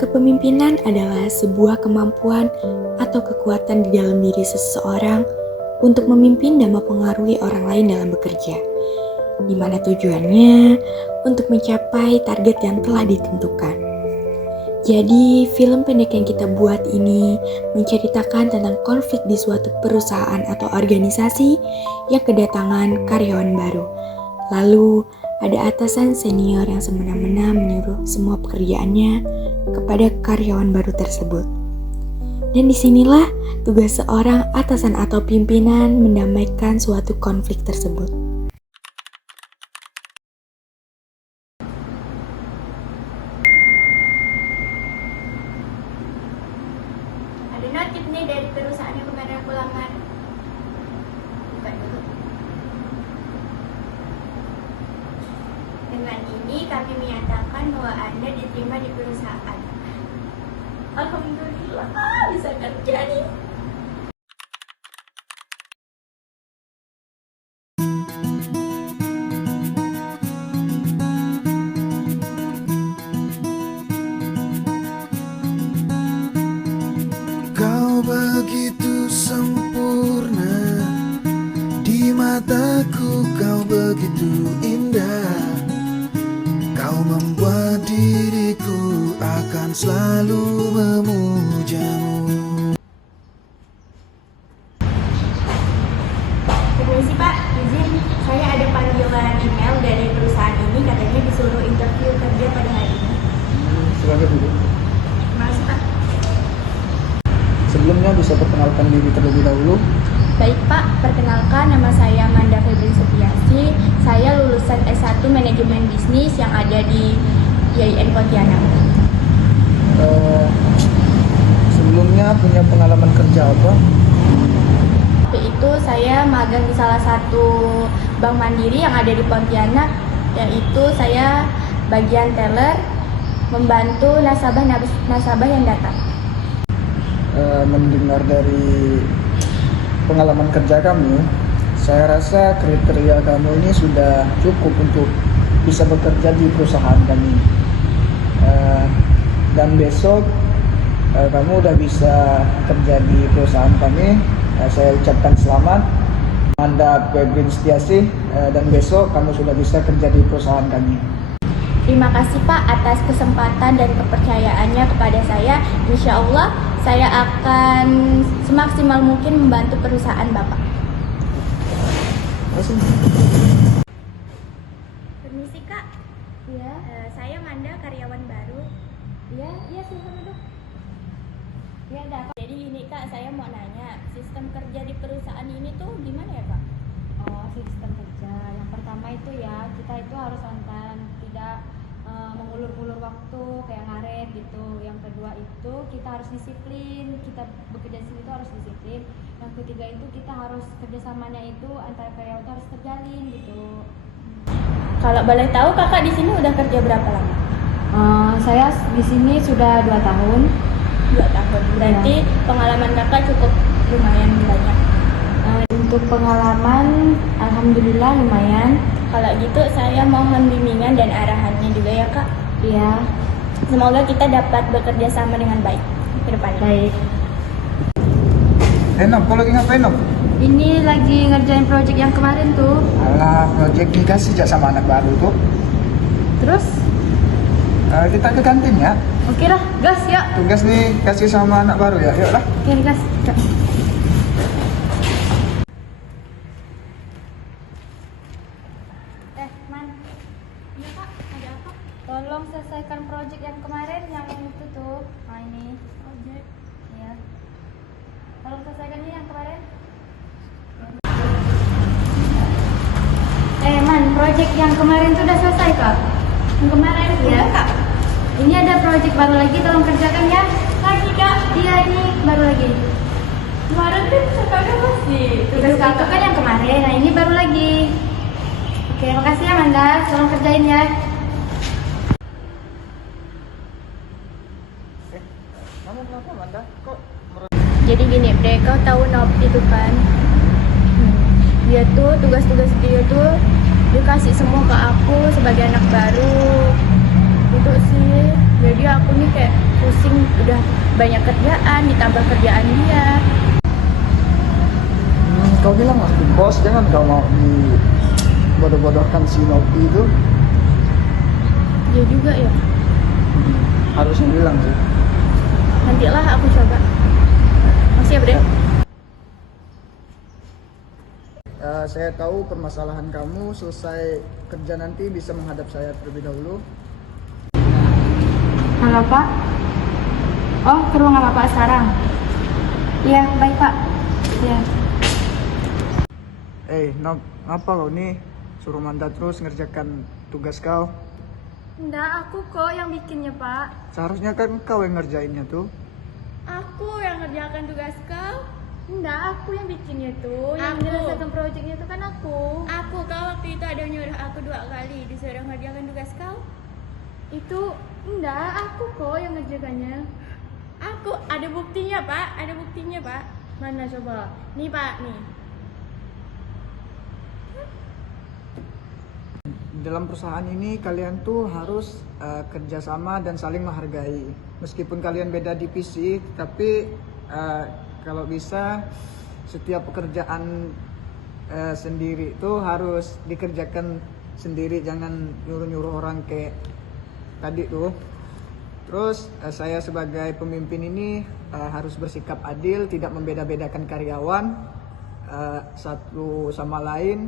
Kepemimpinan adalah sebuah kemampuan atau kekuatan di dalam diri seseorang untuk memimpin dan mempengaruhi orang lain dalam bekerja, di mana tujuannya untuk mencapai target yang telah ditentukan. Jadi, film pendek yang kita buat ini menceritakan tentang konflik di suatu perusahaan atau organisasi yang kedatangan karyawan baru. Lalu, ada atasan senior yang semena-mena menyuruh semua pekerjaannya kepada karyawan baru tersebut. Dan disinilah tugas seorang atasan atau pimpinan mendamaikan suatu konflik tersebut. Ada notif nih dari perusahaan yang kemarin aku lamar. Buka dulu. Dengan ini kami menyatakan bahwa Anda diterima di perusahaan. Alhamdulillah, bisa kerja nih. Kau begitu sempurna, di mataku kau begitu indah. Kau membuat diriku akan selalu memujamu. Permisi Pak, izin saya ada panggilan email dari perusahaan ini, katanya disuruh interview kerja pada hari ini. Silakan dulu. Terima kasih Pak. Sebelumnya bisa perkenalkan diri terlebih dahulu. Baik Pak, perkenalkan nama saya Manda Febri Setiasi. Saya lulusan S1 Manajemen Bisnis yang ada di IAIN Pontianak. Sebelumnya punya pengalaman kerja apa? Waktu itu saya magang di salah satu bank mandiri yang ada di Pontianak, yaitu saya bagian teller membantu nasabah yang datang. Mendengar dari pengalaman kerja kamu, saya rasa kriteria kamu ini sudah cukup untuk bisa bekerja di perusahaan kami. Dan besok kamu udah bisa kerja di perusahaan kami. Saya ucapkan selamat, Manda Febri Setiasi, dan besok kamu sudah bisa kerja di perusahaan kami. Terima kasih Pak atas kesempatan dan kepercayaannya kepada saya. Insya Allah saya akan semaksimal mungkin membantu perusahaan Bapak. Permisi Kak. Ya. Saya Manda, karyawan baru. Iya silakan duduk. Ya ada apa? Jadi ini Kak, saya mau nanya, sistem kerja di perusahaan ini tuh gimana ya Kak? Oh, sistem kerja. Yang pertama itu ya, kita itu harus on time, tidak mengulur-ulur waktu kayak ngaret gitu. Yang kedua itu kita harus disiplin, kita bekerja di sini itu harus disiplin. Yang ketiga itu kita harus kerjasamanya itu antara karyawan itu harus terjalin gitu. Kalau boleh tahu Kakak di sini udah kerja berapa lama? Saya di sini sudah 2 tahun. 2 tahun. Berarti pengalaman Kakak cukup lumayan banyak. Untuk pengalaman, alhamdulillah lumayan. Kalau gitu saya mohon bimbingan dan arahannya juga ya Kak. Iya, Semoga kita dapat bekerja sama dengan baik ke depannya. baik. Nok, kau lagi ngapain Nok? Ini lagi ngerjain project yang kemarin tuh. Alah, proyek dikasih jak sama anak baru tuh. Terus, Kita ke kantin ya. oke lah, gas yuk. Tugas nih kasih sama anak baru ya. Yuk lah. Oke, gas. Man. Iya Kak, ada apa? Tolong selesaikan project yang kemarin yang itu tuh. Nah ini. Project. Iya. Tolong selesaikan ini yang kemarin. Man, project yang kemarin tuh udah selesai kak. Yang kemarin ya. Kak. Ini ada project baru lagi, tolong kerjakan ya. Lagi Kak. Iya ini baru lagi. Kemarin kan Kakak masih Tugas itu kan yang kemarin, nah ini baru lagi. Oke, makasih ya Manda, tolong kerjain ya. Kamu kenapa Manda? Kok Jadi gini, Bre, kau tahu Nop itu kan? Dia tuh, tugas-tugas dia tuh dikasih semua ke aku sebagai anak baru. Itu sih, jadi aku ini kayak pusing, udah banyak kerjaan ditambah kerjaan dia. Kau bilang lah ke bos, jangan kau mau dibodoh-bodohkan si Novi itu. Dia juga ya. Harusnya bilang sih. Nantilah aku coba. Masih ya, Bre? Saya tahu permasalahan kamu, selesai kerja nanti bisa menghadap saya terlebih dahulu. Halo, Pak. Oh, ke ruangan Bapak sekarang. Iya, baik, Pak. Iya. Ngapa kau nih suruh Manda terus ngerjakan tugas kau? Enggak, aku kok yang bikinnya, Pak. Seharusnya kan kau yang ngerjainnya tuh. Aku yang ngerjakan tugas kau. Enggak, aku yang bikinnya tuh. Yang Aku. menyelesaikan proyeknya itu kan aku. Kau waktu itu ada nyuruh aku 2 kali disuruh ngerjakan tugas kau. Itu enggak, aku kok yang ngerjakannya. Aku ada buktinya, Pak. Ada buktinya, Pak. Mana coba? Nih, Pak, nih. Dalam perusahaan ini kalian tuh harus kerjasama dan saling menghargai. Meskipun kalian beda divisi, tapi kalau bisa setiap pekerjaan sendiri tuh harus dikerjakan sendiri, jangan nyuruh-nyuruh orang kayak tadi tuh. Terus saya sebagai pemimpin ini harus bersikap adil, tidak membeda-bedakan karyawan satu sama lain.